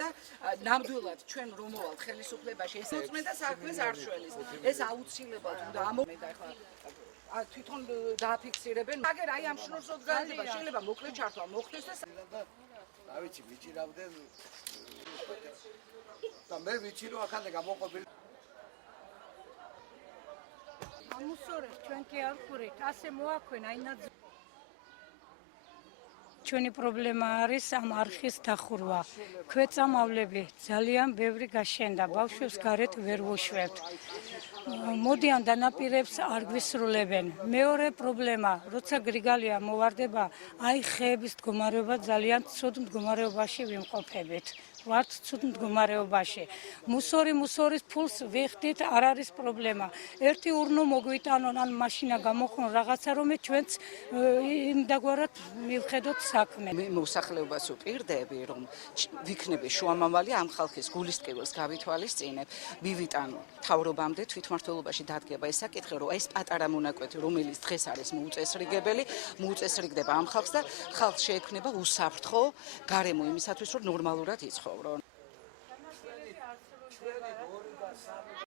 და ნამდვილად ჩვენ რომ მოვალთ ხელისუფლებაში ეს მოწმენდა საქმეს არ შველის ეს აუცილებლად უნდა ამომედა ახლა თვითონ დააფიქსირებენ მაგერ აი ამ შნურს ოდგალდება შეიძლება მოკლე ჩართვა მოხდეს და რა ვიცი ვიჭირავდნენ და მე ვიცი რომ ახლა გამოყოფილი ამუსორებს ჩვენ კი არ ხურით ასე მოაქვენ აინა ჩვენი პრობლემა არის ამ არხის დახურვა. ქვეწამავლები ძალიან ბევრი გაშენდა, ბავშვებს გარეთ ვერ ვუშვებთ. მოდიან დანაპირებს არ გვისრულებენ. მეორე პრობლემა, როცა გრიგალია მოვარდება, აი ხეების მდგომარეობა ძალიან ცუდ მდგომარეობაში ვიმყოფებით. ვართ ცუდ მდგომარეობაში. მუსორის ფულს ვიხდით, არ არის პრობლემა. ერთი ურნო მოგვიტანონ ან მაშინა გამოხონ რაღაცა რომ ჩვენც იმდაგვარად მივხედოთ საქმე. მოსახლეობას უპირდები რომ ვიქნები შუამავალი ამ ხალხის გულისწყებელს გავითვალისწინებ, მივიტან მთავრობამდე თვითმმართველობაში დადგება ეს საკითხი, რომ ეს პატარა მონაკვეთი, რომელიც დღეს არის მოუწესრიგებელი, მოუწესრიგდება ამ ხალხს და ხალხს შეექმნება უსაფრთხო გარემო იმისათვის, რომ ნორმალურად იცხოვრონ.